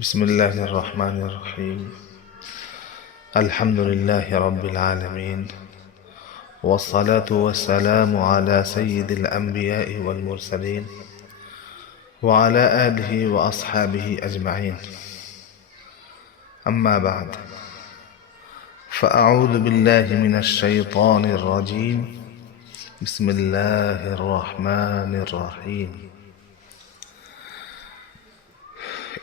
بسم الله الرحمن الرحيم. الحمد لله رب العالمين، والصلاة والسلام على سيد الأنبياء والمرسلين وعلى آله وأصحابه أجمعين. أما بعد، فأعوذ بالله من الشيطان الرجيم. بسم الله الرحمن الرحيم.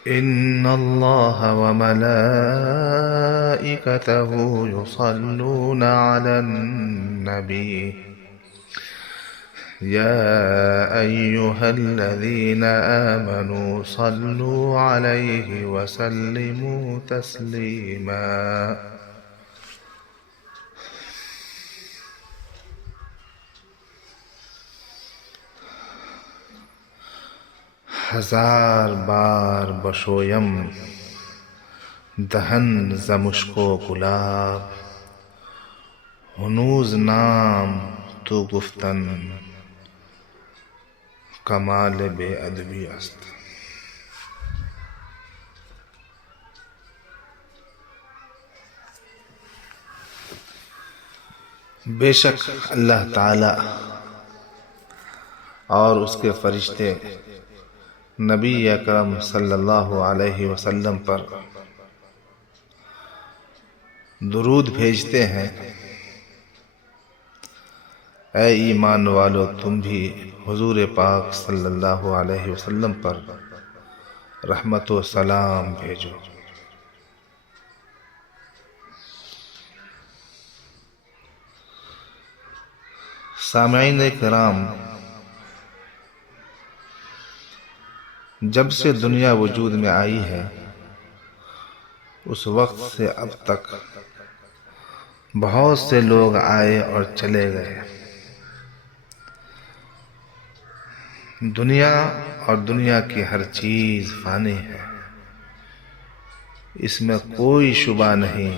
إن الله وملائكته يصلون على النبي يا أيها الذين آمنوا صلوا عليه وسلموا تسليما. ہزار بار بشویم دہن ز مشک و گلاب، ہنوز نام تو گفتن کمال بے ادبی است. بے شک اللہ تعالی اور اس کے فرشتے نبی اکرم صلی اللہ علیہ وسلم پر درود بھیجتے ہیں. اے ایمان والو، تم بھی حضور پاک صلی اللہ علیہ وسلم پر رحمت و سلام بھیجو. سامعین کرام، جب سے دنیا وجود میں آئی ہے اس وقت سے اب تک بہت سے لوگ آئے اور چلے گئے. دنیا اور دنیا کی ہر چیز فانی ہے، اس میں کوئی شبہ نہیں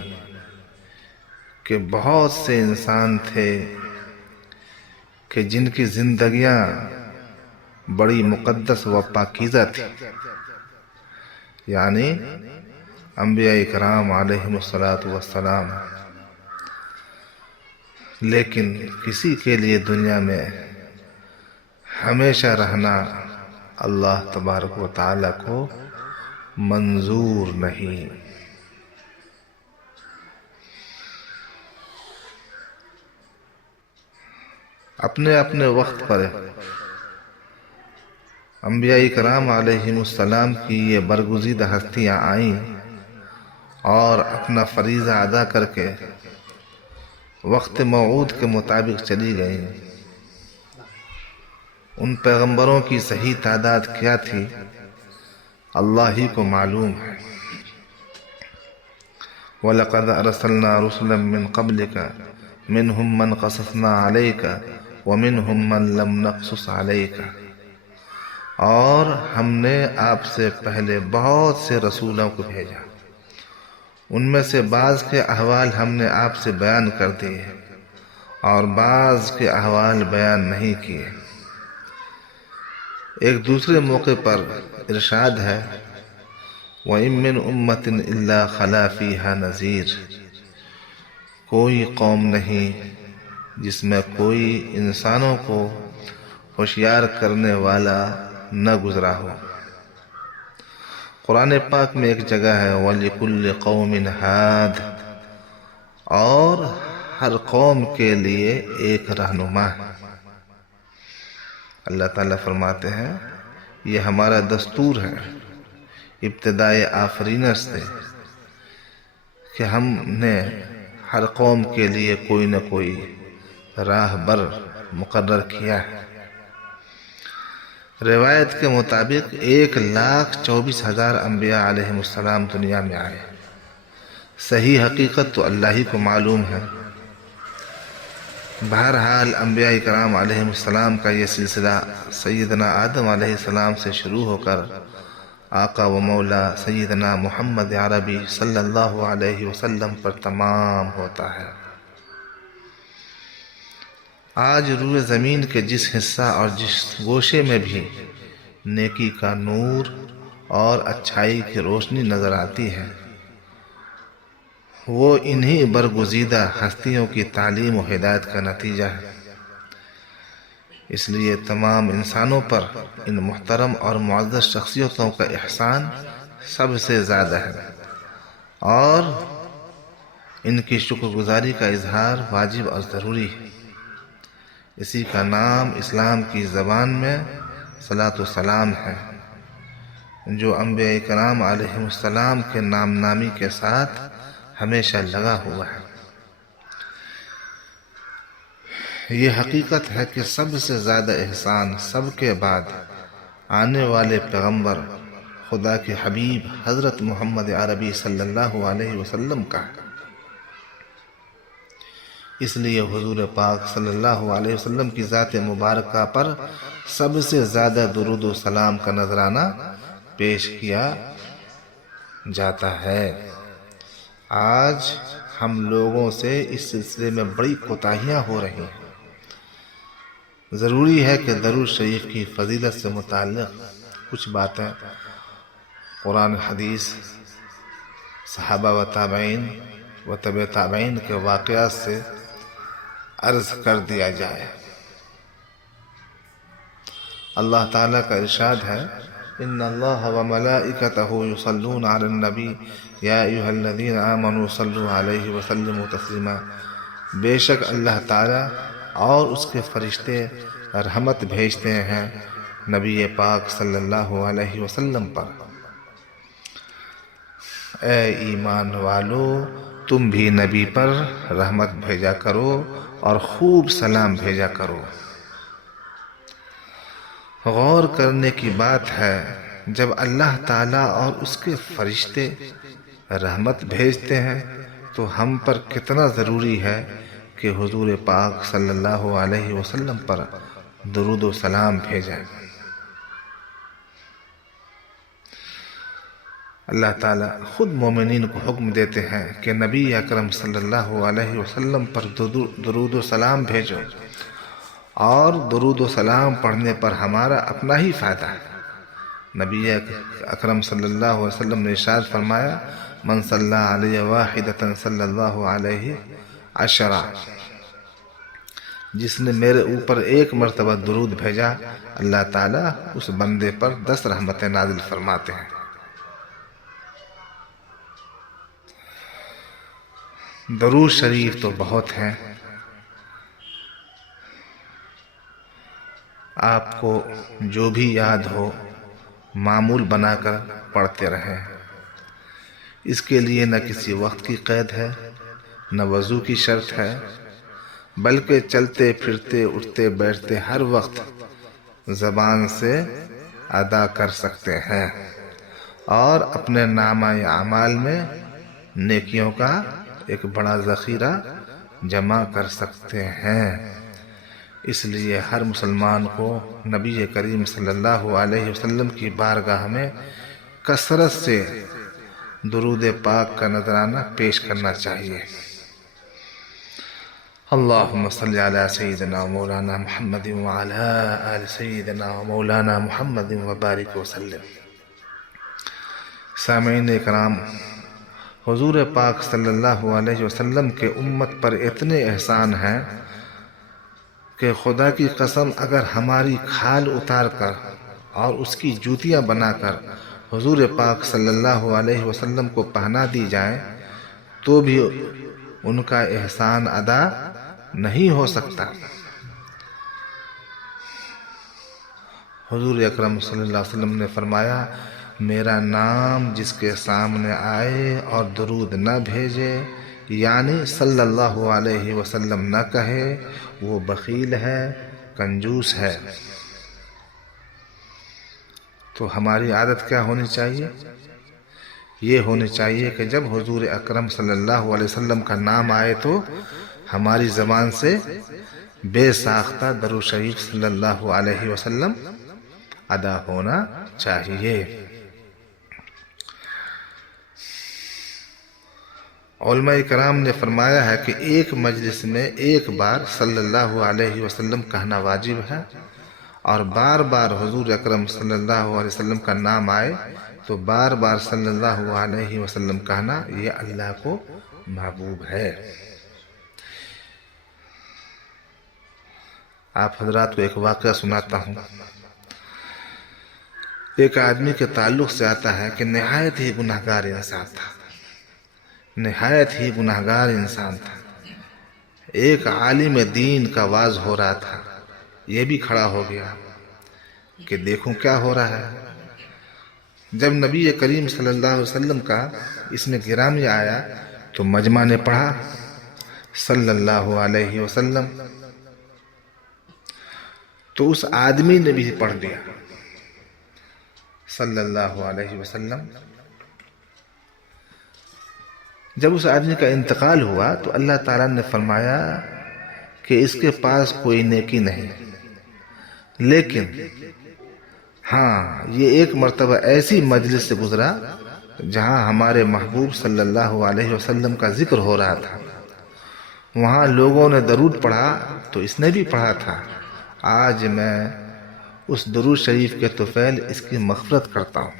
کہ بہت سے انسان تھے کہ جن کی زندگیاں بڑی مقدس و پاکیزہ تھی، یعنی انبیاء کرام علیہم السلام. لیکن کسی کے لیے دنیا میں ہمیشہ رہنا اللہ تبارک و تعالی کو منظور نہیں. اپنے اپنے وقت پر انبیاء کرام علیہم السلام کی یہ برگزیدہ ہستیاں آئیں اور اپنا فریضہ ادا کر کے وقت موعود کے مطابق چلی گئیں. ان پیغمبروں کی صحیح تعداد کیا تھی اللہ ہی کو معلوم ہے. وَلَقَدْ أَرْسَلْنَا رُسُلًا مِّن قَبْلِكَ مِنْهُمْ مَنْ قَصَصْنَا عَلَيْكَ وَمِنْهُمْ مَنْ لَمْ نَقْصُصْ عَلَيْكَ. اور ہم نے آپ سے پہلے بہت سے رسولوں کو بھیجا، ان میں سے بعض کے احوال ہم نے آپ سے بیان کر دیے اور بعض کے احوال بیان نہیں کیے. ایک دوسرے موقع پر ارشاد ہے وَإِن مِّنْ أُمَّةٍ إِلَّا خَلَا فِيهَا نَذِيرٌ. کوئی قوم نہیں جس میں کوئی انسانوں کو ہوشیار کرنے والا نہ گزرا ہو. قرآن پاک میں ایک جگہ ہے وَلِكُلِّ قَوْمٍ هَادٍ، اور ہر قوم کے لیے ایک رہنما ہے. اللہ تعالیٰ فرماتے ہیں یہ ہمارا دستور ہے ابتدائے آفرینش سے کہ ہم نے ہر قوم کے لیے کوئی نہ کوئی راہبر مقرر کیا ہے. روایت کے مطابق 1,24,000 انبیاء علیہم السلام دنیا میں آئے. صحیح حقیقت تو اللہ ہی کو معلوم ہے. بہرحال انبیاء کرام علیہم السلام کا یہ سلسلہ سیدنا آدم علیہ السلام سے شروع ہو کر آقا و مولا سیدنا محمد عربی صلی اللہ علیہ وسلم پر تمام ہوتا ہے. آج روئے زمین کے جس حصہ اور جس گوشے میں بھی نیکی کا نور اور اچھائی کی روشنی نظر آتی ہے، وہ انہی برگزیدہ ہستیوں کی تعلیم و ہدایت کا نتیجہ ہے۔ اس لیے تمام انسانوں پر ان محترم اور معزز شخصیتوں کا احسان سب سے زیادہ ہے، اور ان کی شکر گزاری کا اظہار واجب اور ضروری ہے۔ اسی کا نام اسلام کی زبان میں صلاۃ و سلام ہے، جو انبیاء کرام علیہم السلام کے نام نامی کے ساتھ ہمیشہ لگا ہوا ہے۔ یہ حقیقت ہے کہ سب سے زیادہ احسان سب کے بعد آنے والے پیغمبر خدا کے حبیب حضرت محمد عربی صلی اللہ علیہ وسلم کا ہے۔ اس لیے حضور پاک صلی اللہ علیہ وسلم کی ذات مبارکہ پر سب سے زیادہ درود و سلام کا نذرانہ پیش کیا جاتا ہے۔ آج ہم لوگوں سے اس سلسلے میں بڑی کوتاہیاں ہو رہی ہیں۔ ضروری ہے کہ درود شریف کی فضیلت سے متعلق کچھ باتیں قرآن حدیث، صحابہ و تابعین و تبع تابعین کے واقعات سے عرض کر دیا جائے۔ اللہ تعالیٰ کا ارشاد ہے، ان اللہ و ملائکتہ یصلون علی النبی یا ایھا الذین آمنوا صلوا علیہ وسلموا تسلیما۔ بے شک اللہ تعالیٰ اور اس کے فرشتے رحمت بھیجتے ہیں نبی پاک صلی اللہ علیہ وسلم پر۔ اے ایمان والو، تم بھی نبی پر رحمت بھیجا کرو اور خوب سلام بھیجا کرو۔ غور کرنے کی بات ہے، جب اللہ تعالیٰ اور اس کے فرشتے رحمت بھیجتے ہیں تو ہم پر کتنا ضروری ہے کہ حضور پاک صلی اللہ علیہ وسلم پر درود و سلام بھیجیں۔ اللہ تعالیٰ خود مومنین کو حکم دیتے ہیں کہ نبی اکرم صلی اللہ علیہ وسلم پر درود و سلام بھیجو، اور درود و سلام پڑھنے پر ہمارا اپنا ہی فائدہ ہے۔ نبی اکرم صلی اللہ علیہ وسلم نے ارشاد فرمایا، من صلی علیہ واحدۃ صلی اللہ علیہ عشرہ، جس نے میرے اوپر ایک مرتبہ درود بھیجا، اللہ تعالیٰ اس بندے پر 10 رحمتیں نازل فرماتے ہیں۔ درود شریف تو بہت ہیں، آپ کو جو بھی یاد ہو معمول بنا کر پڑھتے رہیں۔ اس کے لیے نہ کسی وقت کی قید ہے، نہ وضو کی شرط ہے، بلکہ چلتے پھرتے اٹھتے بیٹھتے ہر وقت زبان سے ادا کر سکتے ہیں، اور اپنے نامہ اعمال میں نیکیوں کا ایک بڑا ذخیرہ جمع کر سکتے ہیں۔ اس لیے ہر مسلمان کو نبی کریم صلی اللہ علیہ وسلم کی بارگاہ میں کثرت سے درود پاک کا نذرانہ پیش کرنا چاہیے۔ اللہم صلی علی سیدنا مولانا محمد وعلی آل سیدنا مولانا محمد وبارک وسلم۔ سامعین اکرام، حضور پاک صلی اللہ علیہ وسلم کے امت پر اتنے احسان ہیں کہ خدا کی قسم اگر ہماری کھال اتار کر اور اس کی جوتیاں بنا کر حضور پاک صلی اللہ علیہ وسلم کو پہنا دی جائیں تو بھی ان کا احسان ادا نہیں ہو سکتا۔ حضور اکرم صلی اللہ علیہ وسلم نے فرمایا، میرا نام جس کے سامنے آئے اور درود نہ بھیجے، یعنی صلی اللہ علیہ وسلم نہ کہے، وہ بخیل ہے، کنجوس ہے۔ تو ہماری عادت کیا ہونی چاہیے؟ یہ ہونی چاہیے کہ جب حضور اکرم صلی اللہ علیہ وسلم کا نام آئے تو ہماری زبان سے بے ساختہ درود شریف صلی اللہ علیہ وسلم ادا ہونا چاہیے۔ علماء کرام نے فرمایا ہے کہ ایک مجلس میں ایک بار صلی اللہ علیہ وسلم کہنا واجب ہے، اور بار بار حضور اکرم صلی اللہ علیہ وسلم کا نام آئے تو بار بار صلی اللہ علیہ وسلم کہنا یہ اللہ کو محبوب ہے۔ آپ حضرات کو ایک واقعہ سناتا ہوں۔ ایک آدمی کے تعلق سے آتا ہے کہ نہایت ہی گناہگار انسان تھا، نہایت ہی گناہگار انسان تھا۔ ایک عالم دین کا واعظ ہو رہا تھا، یہ بھی کھڑا ہو گیا کہ دیکھوں کیا ہو رہا ہے۔ جب نبی کریم صلی اللہ علیہ وسلم کا اس میں گرامی آیا تو مجمع نے پڑھا صلی اللہ علیہ وسلم، تو اس آدمی نے بھی پڑھ دیا صلی اللہ علیہ وسلم۔ جب اس آدمی کا انتقال ہوا تو اللہ تعالیٰ نے فرمایا کہ اس کے پاس کوئی نیکی نہیں، لیکن ہاں یہ ایک مرتبہ ایسی مجلس سے گزرا جہاں ہمارے محبوب صلی اللہ علیہ وسلم کا ذکر ہو رہا تھا، وہاں لوگوں نے درود پڑھا تو اس نے بھی پڑھا تھا۔ آج میں اس درود شریف کے طفیل اس کی مغفرت کرتا ہوں۔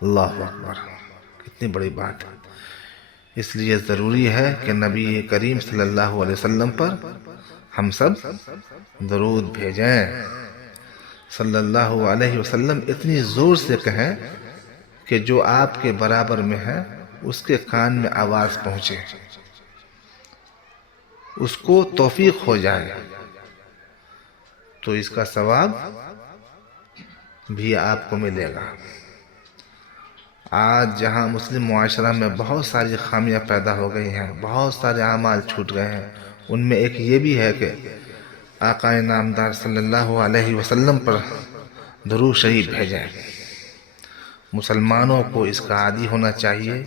اللہ اکبر، کتنی بڑی بات ہے۔ اس لیے ضروری ہے کہ نبی کریم صلی اللہ علیہ وسلم پر ہم سب درود بھیجیں۔ صلی اللہ علیہ وسلم اتنی زور سے کہیں کہ جو آپ کے برابر میں ہے اس کے کان میں آواز پہنچے، اس کو توفیق ہو جائے، تو اس کا ثواب بھی آپ کو ملے گا۔ آج جہاں مسلم معاشرہ میں بہت ساری خامیاں پیدا ہو گئی ہیں، بہت سارے اعمال چھوٹ گئے ہیں، ان میں ایک یہ بھی ہے کہ آقا نامدار صلی اللہ علیہ وسلم پر درود شریف بھیجیں۔ مسلمانوں کو اس کا عادی ہونا چاہیے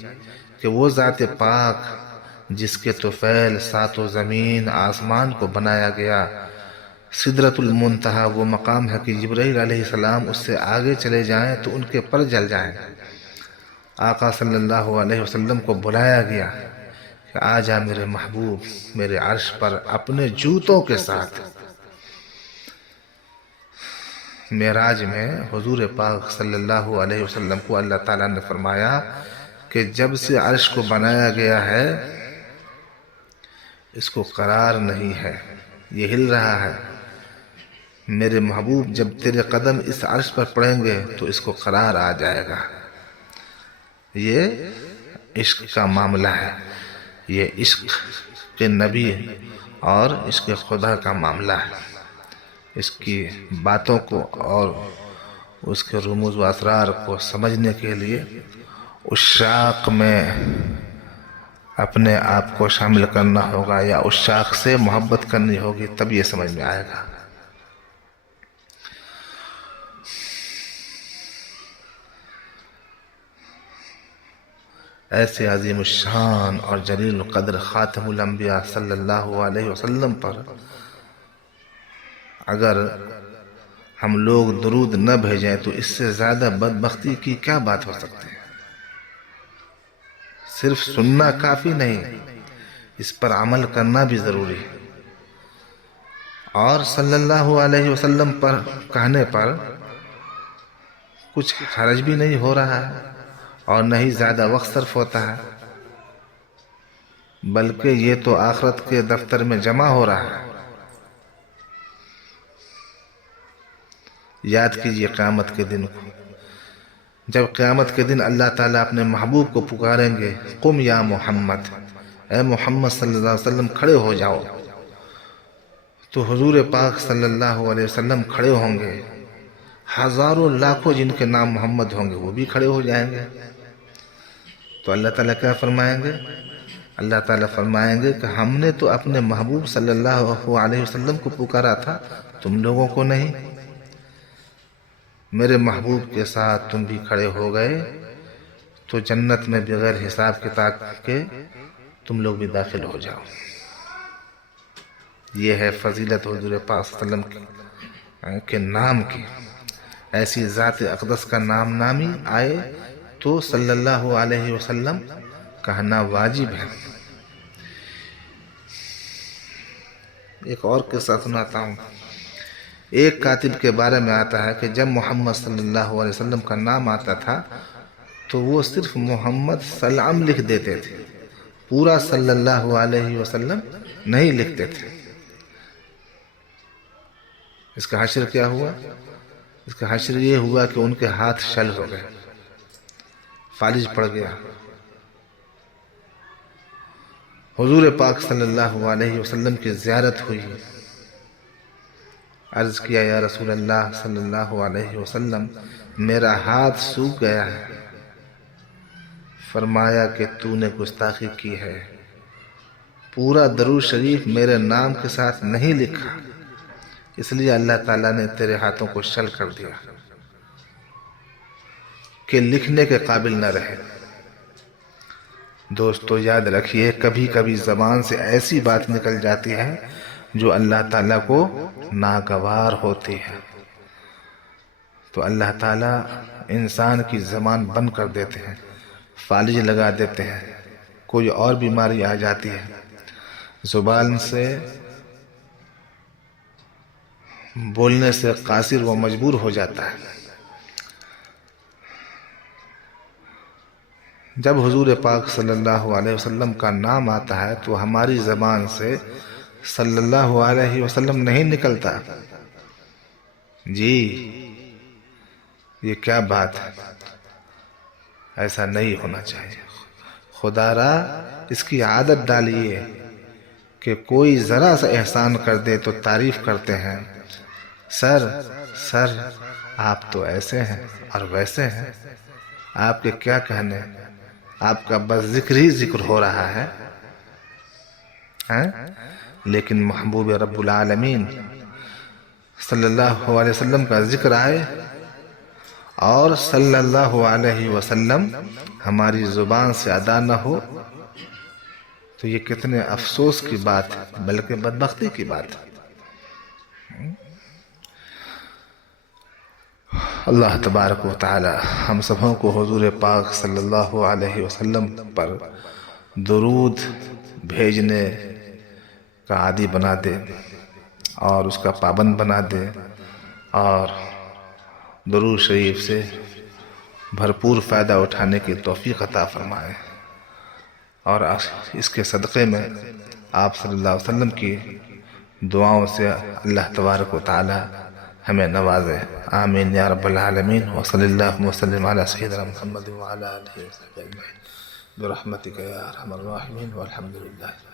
کہ وہ ذات پاک جس کے طفیل ساتوں زمین آسمان کو بنایا گیا، سدرۃ المنتہا وہ مقام ہے کہ جبرائیل علیہ السلام اس سے آگے چلے جائیں تو ان کے پر جل جائیں۔ آقا صلی اللہ علیہ وسلم کو بلایا گیا کہ آ جا میرے محبوب میرے عرش پر اپنے جوتوں کے ساتھ۔ معراج میں حضور پاک صلی اللہ علیہ وسلم کو اللہ تعالیٰ نے فرمایا کہ جب سے عرش کو بنایا گیا ہے اس کو قرار نہیں ہے، یہ ہل رہا ہے۔ میرے محبوب جب تیرے قدم اس عرش پر پڑیں گے تو اس کو قرار آ جائے گا۔ یہ عشق کا معاملہ ہے، یہ عشق کے نبی اور عشق خدا کا معاملہ ہے۔ اس کی باتوں کو اور اس کے رموز و اسرار کو سمجھنے کے لیے عشاق میں اپنے آپ کو شامل کرنا ہوگا یا عشاق سے محبت کرنی ہوگی، تب یہ سمجھ میں آئے گا۔ ایسے عظیم الشان اور جلیل القدر خاتم الانبیاء صلی اللہ علیہ وسلم پر اگر ہم لوگ درود نہ بھیجیں تو اس سے زیادہ بدبختی کی کیا بات ہو سکتی ہے۔ صرف سننا کافی نہیں، اس پر عمل کرنا بھی ضروری ہے۔ اور صلی اللہ علیہ وسلم پر کہنے پر کچھ حرج بھی نہیں ہو رہا ہے اور نہ ہی زیادہ وقت صرف ہوتا ہے، بلکہ یہ تو آخرت کے دفتر میں جمع ہو رہا ہے۔ یاد کیجئے قیامت کے دن کو، جب قیامت کے دن اللہ تعالیٰ اپنے محبوب کو پکاریں گے، قم یا محمد، اے محمد صلی اللہ علیہ وسلم کھڑے ہو جاؤ، تو حضور پاک صلی اللہ علیہ وسلم کھڑے ہوں گے، ہزاروں لاکھوں جن کے نام محمد ہوں گے وہ بھی کھڑے ہو جائیں گے۔ تو اللہ تعالیٰ کیا فرمائیں گے؟ اللہ تعالیٰ فرمائیں گے کہ ہم نے تو اپنے محبوب صلی اللہ علیہ وسلم کو پکارا تھا، تم لوگوں کو نہیں۔ میرے محبوب کے ساتھ تم بھی کھڑے ہو گئے تو جنت میں بغیر حساب کتاب کے تم لوگ بھی داخل ہو جاؤ۔ یہ ہے فضیلت حضور پاک صلی اللہ علیہ وسلم کے نام کی۔ ایسی ذات اقدس کا نام نامی آئے تو صلی اللہ علیہ وسلم کہنا واجب ہے۔ ایک اور قصہ سناتا ہوں۔ ایک کاتب کے بارے میں آتا ہے کہ جب محمد صلی اللہ علیہ وسلم کا نام آتا تھا تو وہ صرف محمد سلام لکھ دیتے تھے، پورا صلی اللہ علیہ وسلم نہیں لکھتے تھے۔ اس کا حشر کیا ہوا؟ اس کا حشر یہ ہوا کہ ان کے ہاتھ شل ہو گئے، فالج پڑ گیا۔ حضور پاک صلی اللہ علیہ وسلم کی زیارت ہوئی، عرض کیا یا رسول اللہ صلی اللہ علیہ وسلم میرا ہاتھ سوکھ گیا ہے۔ فرمایا کہ تو نے گستاخی کی ہے، پورا درود شریف میرے نام کے ساتھ نہیں لکھا، اس لیے اللہ تعالیٰ نے تیرے ہاتھوں کو شل کر دیا کہ لکھنے کے قابل نہ رہے۔ دوستو یاد رکھیے، کبھی کبھی زبان سے ایسی بات نکل جاتی ہے جو اللہ تعالیٰ کو ناگوار ہوتی ہے، تو اللہ تعالیٰ انسان کی زبان بند کر دیتے ہیں، فالج لگا دیتے ہیں، کوئی اور بیماری آ جاتی ہے، زبان سے بولنے سے قاصر و مجبور ہو جاتا ہے۔ جب حضور پاک صلی اللہ علیہ وسلم کا نام آتا ہے تو ہماری زبان سے صلی اللہ علیہ وسلم نہیں نکلتا۔ جی یہ کیا بات ہے، ایسا نہیں ہونا چاہیے۔ خدا را اس کی عادت ڈالیے کہ کوئی ذرا سا احسان کر دے تو تعریف کرتے ہیں، سر آپ تو ایسے ہیں اور ویسے ہیں، آپ کے کیا کہنے، آپ کا بس ذکر ہی ذکر ہو رہا ہے۔ لیکن محبوب رب العالمین صلی اللہ علیہ وسلم کا ذکر آئے اور صلی اللہ علیہ وسلم ہماری زبان سے ادا نہ ہو تو یہ کتنے افسوس کی بات ہے، بلکہ بدبختی کی بات ہے۔ اللہ تبارک و تعالی ہم سبوں کو حضور پاک صلی اللہ علیہ وسلم پر درود بھیجنے کا عادی بنا دے اور اس کا پابند بنا دے، اور درود شریف سے بھرپور فائدہ اٹھانے کی توفیق عطا فرمائے، اور اس کے صدقے میں آپ صلی اللہ علیہ وسلم کی دعاؤں سے اللہ تبارک و تعالی ہمیں نوازے۔ آمین یا رب العالمین، وصلی اللہ وسلم علی سیدنا محمد وعلی آلہ وصحبہ اجمعین برحمتک یا ارحم الراحمین، والحمد للہ۔